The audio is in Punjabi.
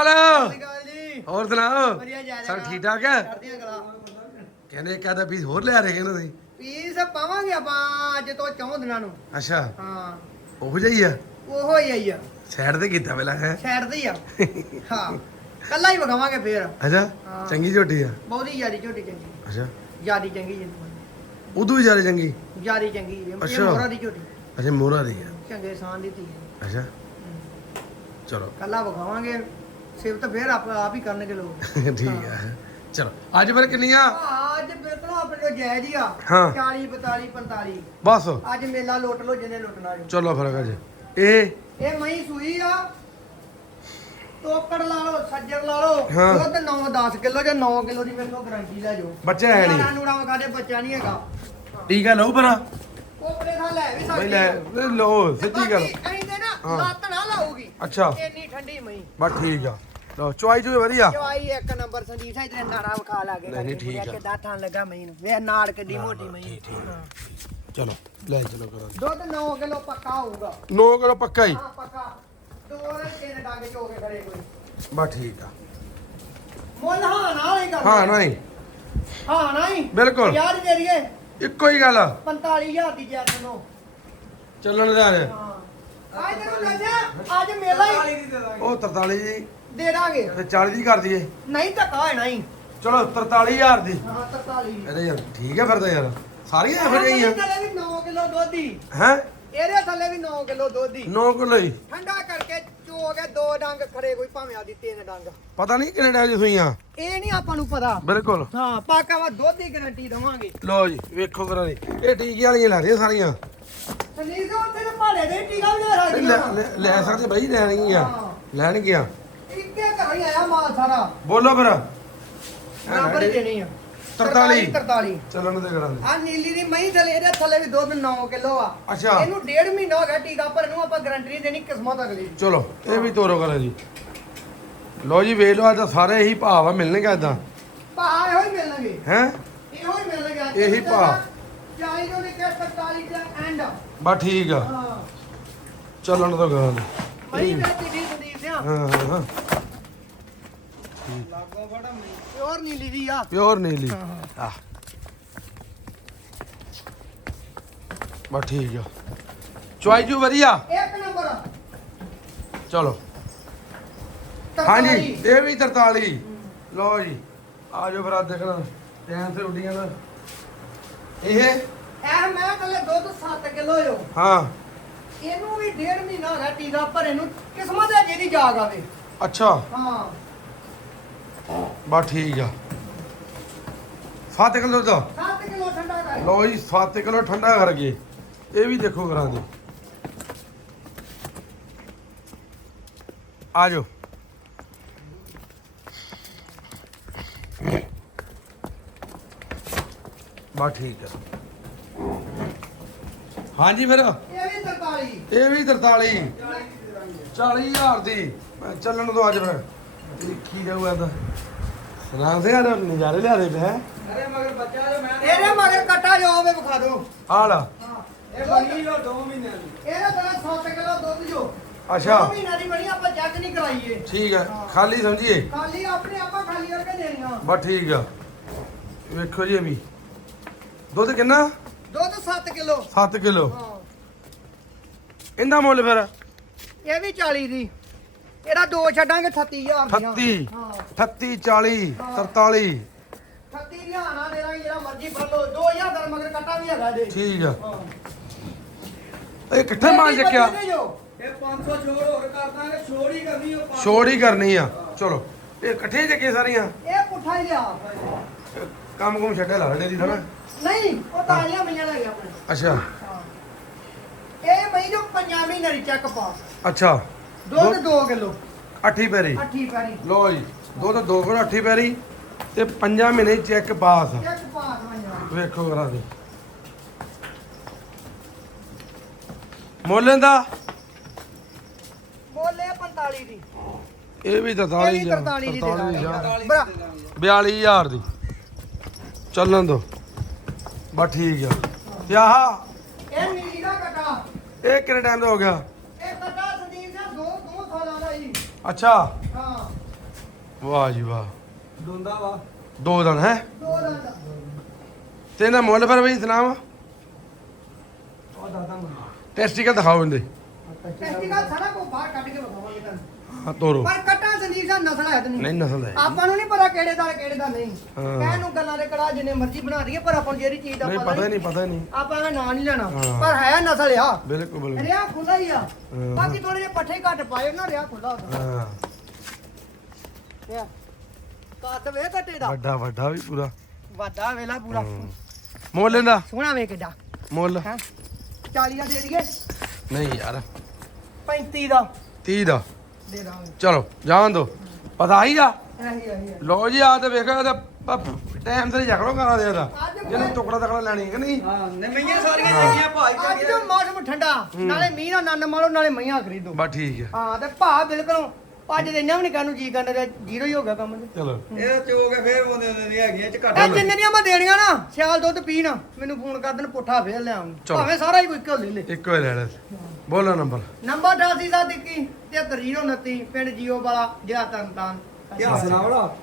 ਅਕਾਲ। ਹੋਰ ਸੁਣਾਓ? ਸਭ ਠੀਕ ਠਾਕ ਹੈ? ਕਹਿੰਦੇ ਕਹਦਾ ਪੀਸ ਹੋਰ ਲਿਆ ਰਹੇ ਕਹਿੰਦੇ ਤੁਸੀਂ? ਪੀਸ ਪਾਵਾਂਗੇ ਆਪਾਂ ਅੱਜ ਤੋਂ ਚੌਂ ਦਿਨਾਂ ਨੂੰ। ਅੱਛਾ। ਹਾਂ। ਉਹ ਜਿਹੀ ਆ? ਉਹੋ ਹੀ ਆ। ਸਾਈਡ ਤੇ ਕੀਤਾ ਪਹਿਲਾਂ ਹੈ? ਸਾਈਡ ਤੇ ਹੀ ਆ। ਹਾਂ। ਕੱਲਾ ਹੀ ਵਗਾਵਾਂਗੇ ਫੇਰ। ਅੱਛਾ। ਹਾਂ। ਚੰਗੀ ਝੋਟੀ ਆ? ਬਹੁਤੀ ਯਾਰੀ ਝੋਟੀ ਚੰਗੀ। ਅੱਛਾ। ਯਾਰੀ ਚੰਗੀ ਜੀ। ਉਦੋਂ ਵੀ ਜ਼ਿਆਦਾ ਚੰਗੀ? ਯਾਰੀ ਚੰਗੀ ਇਹ। ਮੋਹਰਾ ਦੀ ਝੋਟੀ। ਅੱਛਾ ਮੋਹਰਾ ਦੀ ਆ। ਚੰਗੇ ਸਾਂ ਦੀ ਧੀ ਹੈ। ਅੱਛਾ। ਚਲੋ। ਕੱਲਾ ਵਗਾਵਾਂਗੇ ਸਿਫਤ ਫੇਰ ਆਪ ਆਪ ਹੀ ਕਰਨਗੇ ਲੋਕ। ਠੀਕ ਆ ਚਲੋ ਅੱਜ ਫਿਰ ਕਿੰਨੀਆਂ? ਹਾਂ, ਅੱਜ ਬਿਲਕੁਲ ਆਪਣੇ ਕੋਲ ਜਾਇਜ਼ ਹੀ ਆ। ਹਾਂ। 40 42 45 ਬਸ। ਅੱਜ ਮੇਲਾ ਲੁੱਟ ਲੋ ਜਿਹਨੇ ਲੁੱਟਣਾ ਜੀ ਚਲੋ ਫਿਰ ਅੱਜ ਇਹ? ਇਹ ਮਈ ਸੂਈ ਆ। ਤੋਕੜ ਲਾ ਲਓ ਸੱਜਰ ਲਾ ਲਓ। ਹਾਂ। ਦੁੱਧ 9 10 ਕਿਲੋ ਜਾਂ 9 ਕਿਲੋ ਦੀ ਮੇਰੇ ਕੋਲ ਗਾਰੰਟੀ ਲੈ ਜਾਓ। ਬੱਚਾ ਹੈ ਨਹੀਂ। ਨੂੜਾ ਵਖਾ ਦੇ ਬੱਚਾ ਨਹੀਂ ਹੈਗਾ। ਟੀਕਾ ਲਓ ਪਰ ਕੋਪੜੇ ਨਾਲ ਲੈ ਵੀ ਬਈ ਸਕਦੀ ਲੈ। ਲਓ ਸਿੱਧੀ ਗੱਲ ਬਾਕੀ ਅਸੀਂ ਤੇ ਹਾਂ। ਲੱਤ ਨਾ ਲਾਊਗੀ। ਅੱਛਾ। ਇੰਨੀ ਠੰਡੀ ਮਈ ਬਸ ਠੀਕ ਆ। ਲਓ ਚੁਆਈ ਚੁਏ ਵਧੀਆ? ਜਵਾਈ ਇੱਕ ਨੰਬਰ ਸੰਦੀਪ ਸਾਹਿਬ ਤੇਰੇ ਨਾਰਾ ਵਿਖਾ ਲਾ ਕੇ ਨਹੀਂ, ਨਹੀਂ, ਠੀਕ ਆ। ਕਿਦਾਂ ਥਾਂ ਲੱਗਾ ਮਈ ਨੂੰ। ਵੇ ਨਾੜ ਕਿੱਡੀ ਮੋਟੀ ਮਈ ਹਾਂ। ਚਲੋ ਲੈ ਚਲੋ ਕਰਾਂ। ਦੁੱਧ 9 ਕਿਲੋ ਪੱਕਾ ਹੋਊਗਾ। 9 ਕਿਲੋ ਪੱਕਾ ਹੀ? ਹਾਂ ਪੱਕਾ। ਦੋ ਰੇ ਤਿੰਨ ਡੰਗ ਚੋ ਕੇ ਖੜੇ ਕੋਈ। ਬਸ ਠੀਕ ਆ। ਮੁੱਲ ਹਾਂ ਨਾ ਹੀ ਕਰ ਹਾਂ ਨਹੀਂ। ਹਾਂ ਨਾ ਹੀ ਬਿਲਕੁਲ ਯਾਰ ਦੇਰੀਏ ਇੱਕੋ ਹੀ ਗੱਲ ਆ। 45000 ਦੀ ਨੂੰ ਚੱਲਣ ਦੇ ਰਹੇ। ਹਾਂ। ਅੱਜ ਤੈਨੂੰ ਦੱਸਿਆ ਅੱਜ ਮੇਲਾ ਹੀ ਉਹ 43 ਜੀ। ਦੇ ਦਾਂਗੇ। ਤੇ 40 ਦੀ ਕਰ ਦਈਏ। ਨਹੀਂ ਧੱਕਾ ਹੈ। ਨਹੀਂ ਚਲੋ 43000 ਦੀ। ਹਾਂ 43 ਇਹਦੇ ਯਾਰ ਠੀਕ ਹੈ ਫਿਰ ਤਾਂ ਯਾਰ। ਸਾਰੀਆਂ ਇਹੋ ਜਿਹੀਆਂ ਇਹਦੇ ਥੱਲੇ ਵੀ 9 ਕਿਲੋ ਦੁੱਧ ਹੀ। ਹੈ? ਇਹਦੇ ਥੱਲੇ ਵੀ 9 ਕਿਲੋ ਦੁੱਧ ਹੀ। 9 ਕਿਲੋ ਹੀ। ਠੰਡਾ ਕਰਕੇ ਚੋ ਕੇ ਦੋ ਡੰਗ ਖੜੇ ਕੋਈ ਭਾਵੇਂ ਆਦੀ ਤਿੰਨ ਡੰਗ। ਪਤਾ ਨਹੀਂ ਕਿੰਨੇ ਦੀ ਸੂਈਆਂ ਇਹ ਨਹੀਂ ਆਪਾਂ ਨੂੰ ਪਤਾ। ਬਿਲਕੁਲ। ਹਾਂ ਪਾਕਾ ਵਾ ਦੁੱਧ ਦੀ ਗਾਰੰਟੀ ਦਵਾਂਗੇ। ਲਓ ਜੀ ਵੇਖੋ ਕਰਾਂ ਇਹ ਟੀਕੇ ਵਾਲੀਆਂ ਲੈ ਰਹੀਆਂ ਸਾਰੀਆਂ। ਸਿੰਘ ਉੱਥੇ ਤੇ ਭਾੜੇ ਦੇ ਟੀਕਾ ਵੀ ਲੈ ਲੈ- ਸਕਦੀਆਂ। ਲੈ- ਲੈ ਸਕਦੇ ਬਾਈ ਲੈਣਗੀਆਂ ਲੈਣਗੀਆਂ। ਇੱਕੇ ਘਰੋਂ ਹੀ ਆਇਆ ਮਾਲ ਸਾਰਾ। ਬੋਲੋ ਫਿਰ। ਬਰਾਬਰ ਹੀ ਦੇਣੀ ਆ। 43 43 ਚੱਲਣ ਦੇ ਕਰਾਂ ਦੇ। ਆ ਨੀਲੀ ਦੀ ਮਹੀਂ ਥੱਲੇ ਇਹਦੇ ਥੱਲੇ ਵੀ ਦੁੱਧ 9 ਕਿਲੋ ਆ। ਅੱਛਾ। ਇਹਨੂੰ ਡੇਢ ਮਹੀਨਾ ਹੋ ਗਿਆ ਟੀਕਾ ਪਰ ਇਹਨੂੰ ਆਪਾਂ ਗਾਰੰਟੀ ਨਹੀਂ ਦੇਣੀ ਕਿਸਮਤ ਅਗਲੀ ਦੀ। ਚਲੋ ਇਹ ਵੀ ਤੋਰੋ ਕਰਾਂ ਜੀ। ਲਓ ਜੀ ਵੇਖ ਲਓ ਅੱਜ ਤਾਂ ਸਾਰੇ ਇਹੀ ਭਾਵ ਆ ਮਿਲਣਗੇ ਇਦਾਂ ਭਾਅ ਇਹੋ ਹੀ ਮਿਲਣਗੇ। ਹੈ? ਇਹੋ ਹੀ ਮਿਲਣਗੇ ਇਹੀ ਭਾਅ। ਚਾਹੀ ਜੋ ਨੇ ਕਿਹਾ 47 ਦਾ ਐਂਡ ਬਸ ਠੀਕ ਆ। ਹਾਂ। ਚੱਲਣ ਤੋਂ ਮਹੀਂ ਸੰਦੀਪ ਹਾਂ ਹਾਂ ਹਾਂ। ਲਾਗੋ ਬੜਾ ਪਿਓਰ ਨੀਲੀ ਦੀ ਆ। ਪਿਓਰ ਨੀਲੀ ਆ। ਬਸ ਠੀਕ ਆ। ਚੁਆਈ ਜੂ ਵਧੀਆ? ਇੱਕ ਨੰਬਰ। ਚਲੋ। ਹਾਂਜੀ ਇਹ ਵੀ 43 ਲਓ ਜੀ ਆ ਜਾਓ ਫਿਰ ਆ ਦੇਖਣਾ। ਟਾਈਮ ਤੇ ਉੱਡੀਆਂ ਨਾ ਇਹ? ਇਹ ਮੈਂ ਕੱਲੇ ਦੁੱਧ 7 ਕਿਲੋ ਹੋ ਹਾਂ। ਇਹਨੂੰ ਵੀ ਡੇਢ ਮਹੀਨਾ ਹੋ ਗਿਆ ਟੀਕਾ ਪਰ ਇਹਨੂੰ ਕਿਸਮਤ ਹੈ ਜਿਹਦੀ ਜਾਗ ਆਵੇ। ਅੱਛਾ। ਹਾਂ। ਬਸ ਠੀਕ ਆ। 7 ਕਿਲੋ ਦਾ 7 ਕਿਲੋ ਠੰਡਾ ਕਰ ਲਓ ਜੀ 7 ਕਿਲੋ ਠੰਡਾ ਕਰ ਗਏ ਇਹ ਵੀ ਦੇਖੋ ਕਰਾਂ ਦੇ ਆ ਜਾਓ। ਬਸ ਠੀਕ ਆ। ਹਾਂਜੀ ਫਿਰ? ਇਹ ਵੀ 43 ਇਹ ਵੀ 43 40000 ਦੀ। ਚੱਲਣ ਤੋਂ ਅੱਜ ਫਿਰ। ਦੇਖੀ ਜਾਊ ਆਦਾ ਸੁਣਾ ਦੇ ਯਾਰ ਨਜ਼ਾਰੇ ਲਿਆ ਦੇ ਹੈ ਅਰੇ ਮਗਰ ਬੱਚਾ ਜੋ ਮੈਂ ਇਹਦੇ ਮਗਰ ਕੱਟਾ ਜੋ ਹੋਵੇ ਵਿਖਾ ਦਿਓ। ਆ ਲਾ। ਇਹ ਬਣੀ ਜੋ 2 ਮਹੀਨਿਆਂ ਦੀ। ਇਹਦਾ ਤਾਂ 7 ਕਿਲੋ ਦੁੱਧ ਜੋ। ਅੱਛਾ। 2 ਮਹੀਨਿਆਂ ਦੀ ਬਣੀ ਆਪਾਂ ਚੈੱਕ ਨਹੀਂ ਕਰਾਈਏ। ਠੀਕ ਹੈ। ਖਾਲੀ ਸਮਝੀਏ? ਖਾਲੀ ਆਪਣੇ ਆਪਾਂ ਖਾਲੀ ਕਰਕੇ ਦੇਣੀਆਂ ਬਸ ਠੀਕ ਆ। ਵੇਖੋ ਜੀ ਵੀ। ਦੁੱਧ ਕਿੰਨਾ? ਦੁੱਧ 7 ਕਿਲੋ। 7 ਕਿਲੋ। ਹਾਂ। ਇਹਦਾ ਮੁੱਲ ਫਿਰ? ਇਹ ਵੀ 40 ਦੀ। ਇਹਦਾ ਦੋ ਛੱਡਾਂਗੇ 38000 ਦੀਆਂ। 38 ਹਾਂ। 38 40 43 38 ਹਜ਼ਾਰਾਂ ਦੇ ਰਾਂ ਜਿਹੜਾ ਮਰਜ਼ੀ ਫੜ ਲਓ। 2000 ਦਾ ਮਗਰ ਕੱਟਾ ਵੀ ਹੈਗਾ ਦੇ ਠੀਕ ਆ। ਹਾਂ। ਇਹ ਕਿੱਥੇ ਮਾਲ ਚੱਕਿਆ? ਇਹ 500 ਛੋੜ ਹੋਰ ਕਰ ਦਾਂਗੇ ਛੋੜ ਹੀ ਕਰਨੀ ਉਹ ਛੋੜ ਹੀ ਕਰਨੀ ਆ। ਚਲੋ ਇਹ ਇਕੱਠੇ ਚੱਕੇ ਸਾਰੀਆਂ? ਇਹ ਪੁੱਠਾ ਹੀ ਲਿਆ। ਕੰਮ ਕੁਮ ਛੱਡਿਆ ਲਾ ਡੇਰੀ ਦਾ ਨਾ ਨਹੀਂ ਉਹ ਤਾਲੀਆਂ ਮਈਆਂ ਲੈ ਗਿਆ ਆਪਣੇ। ਅੱਛਾ। ਇਹ ਮਈ ਜੋ ਪੰਜਾਂ ਮਹੀਨੇ ਦੀ ਚੈੱਕ ਪਾ। ਅੱਛਾ। ਦੁੱਧ 2 ਕਿਲੋ। ਅੱਠੀ ਪੈਰੀ। ਅੱਠੀ ਪੈਰੀ। ਲੋ ਜੀ ਦੁੱਧ 2 ਕਿਲੋ ਅੱਠੀ ਪੈਰੀ ਤੇ 5 ਮਹੀਨੇ ਚੈੱਕ ਪਾਸ। ਚੈੱਕ ਪਾ ਦਵਾਈਆਂ ਵੇਖੋ ਕਰਾ ਦੇ ਮੁੱਲ ਦਾ ਬੋਲੇ 45 ਦੀ। ਇਹ ਵੀ 43 ਇਹ ਵੀ 43 ਦੀ ਦੇ ਦਾਂਗੇ। ਬਰਾ 42000 ਦੀ। ਚੱਲਣ ਦੋ। ਬਸ ਠੀਕ ਆ। ਤੇ ਆਹ ਇਹ ਨੀਲੀ ਦਾ ਕਟਾ ਇਹ ਕਿੰਨੇ ਟਾਈਮ ਦਾ ਹੋ ਗਿਆ ਇਹ ਕਟਾ ਸੰਦੀਪ ਦਾ ਦੋ ਦੋ ਸਾਲਾਂ ਦਾ ਜੀ ਅੱਛਾ। ਹਾਂ। ਵਾਹ ਜੀ ਵਾਹ। ਦੋਂਦਾ ਵਾ। ਦੋ ਦਿਨ ਹੈ? ਦੋ ਦੰਦ ਤੇ ਇਹਦਾ ਮੁੱਲ ਫਿਰ ਬਈ ਸੁਣਾਵਾ ਉਹ ਦਾਦਾ ਮੁੰਡਾ। ਟੈਸਟੀਕਲ ਦਿਖਾਓ ਇਹਦੇ। ਟੈਸਟੀਕਲ ਸਾਰਾ ਕੋ ਬਾਹਰ ਕੱਢ ਕੇ ਬਤਾਵਾਂਗੇ ਤੁਹਾਨੂੰ। ਹਾਂ ਤੋਰੋ। ਪਰ ਕੱਟਾ ਸੰਦੀਪ ਦਾ ਨਸਲ ਹੈ ਤੇ ਨਹੀਂ ਨਸਲ ਹੈ। ਆਪਾਂ ਨੂੰ ਨਹੀਂ ਪਤਾ ਕਿਹੜੇ ਦਾ ਕਿਹੜੇ ਦਾ ਨਹੀਂ। ਹਾਂ। ਕਹਿਣ ਨੂੰ ਗੱਲਾਂ ਦੇ ਕੜਾ ਜਿੰਨੇ ਮਰਜ਼ੀ ਬਣਾ ਦਈਏ ਪਰ ਆਪਾਂ ਨੂੰ ਜਿਹੜੀ ਚੀਜ਼ ਦਾ ਨਹੀਂ ਪਤਾ ਹੀ ਨਹੀਂ ਪਤਾ ਹੀ ਨਹੀਂ। ਆਪਾਂ ਇਹਦਾ ਨਾਂ ਨਹੀਂ ਲੈਣਾ। ਹਾਂ। ਪਰ ਹੈ ਨਸਲ ਆ। ਬਿਲਕੁਲ ਬਿਲਕੁਲ। ਰਿਆ ਖੁੱਲਾ ਹੀ ਆ। ਹਾਂ। ਬਾਕੀ ਥੋੜੇ ਜਿਹੇ ਪੱਠੇ ਘੱਟ ਪਾਏ ਨਾ ਰਿਆ ਖੁੱਲਾ ਹੁੰਦਾ ਹਾਂ ਰਿਆ ਕੱਦ ਵੇ ਕੱਟੇ ਦਾ। ਵੱਡਾ ਵੱਡਾ ਵੀ ਪੂਰਾ। ਵਾਦਾ ਵੇਲਾ ਪੂਰਾ। ਹਾਂ। ਮੁੱਲ ਇਹਦਾ? ਸੋਹਣਾ ਵੇ ਕਿੱਡਾ। ਮੁੱਲ? ਹੈ? 40 ਦਾ ਦੇ ਦਈਏ। ਨਹੀਂ ਯਾਰ। 35 ਦਾ। 30 ਦਾ। ਦੇ ਦਾਂਗੇ। ਚਲੋ ਜਾਣ ਦੋ। ਪਤਾ ਹੀ ਇਹੀ ਲੋ ਜੀ ਆ ਤੇ ਵੇਖੋ ਇਹਦਾ ਟਾਈਮ ਤੇ ਜਕੜੋ ਕਰਾਂ ਦੇ ਅੱਜ ਜਿਹਨੇ ਟੁਕੜਾ ਤਕੜਾ ਲੈਣੀ ਹੈ ਕਿ ਨਹੀਂ? ਹਾਂ ਨਵੀਆਂ ਸਾਰੀਆਂ ਚੰਗੀਆਂ ਭਾਈ ਅੱਜ ਜੋ ਮੌਸਮ ਠੰਡਾ ਨਾਲੇ ਮੀਂਹ ਦਾ ਨੰਨ ਮਾਰੋ ਨਾਲੇ ਮਈਆਂ ਖਰੀਦੋ। ਬਸ ਠੀਕ ਹੈ ਹਾਂ ਤੇ ਭਾ ਬਿਲਕੁਲ ਅੱਜ ਦੇ ਇੰਨਾ ਵੀ ਨਹੀਂ ਕਾਨੂੰ ਜੀ ਕਰਨ ਦੇ ਜ਼ੀਰੋ ਹੀ ਹੋ ਗਿਆ ਕੰਮ ਜੀ ਚਲੋ। ਇਹ ਚੋਗ ਫੇਰ ਉਹਨੇ ਨਹੀਂ ਹੈਗੀਆਂ ਚ ਘੱਟ ਇਹ ਜਿੰਨੇ ਦੀਆਂ ਮੈਂ ਦੇਣੀਆਂ ਨਾ ਸਿਆਲ ਦੁੱਧ ਪੀਣ ਮੈਨੂੰ ਫੋਨ ਕਰ ਦੇਣ ਪੁੱਠਾ ਫੇਰ ਲਿਆਉਂ ਚਲੋ। ਭਾਵੇਂ ਸਾਰਾ ਹੀ ਕੋਈ ਕਿਉਂ ਲੈ ਲੈ। ਇੱਕੋ ਹੀ ਲੈ ਲੈ ਬੋਲੋ ਨੰਬਰ। ਨੰਬਰ 88 ਦਾ ਦਿੱਕੀ 7329 ਪਿੰਡ ਜੀਓ ਵਾਲਾ ਜ਼ਿਲ੍ਹਾ ਤਰਨਤਾਰਨ ਕੀ ਸੁਣਾਵੜਾ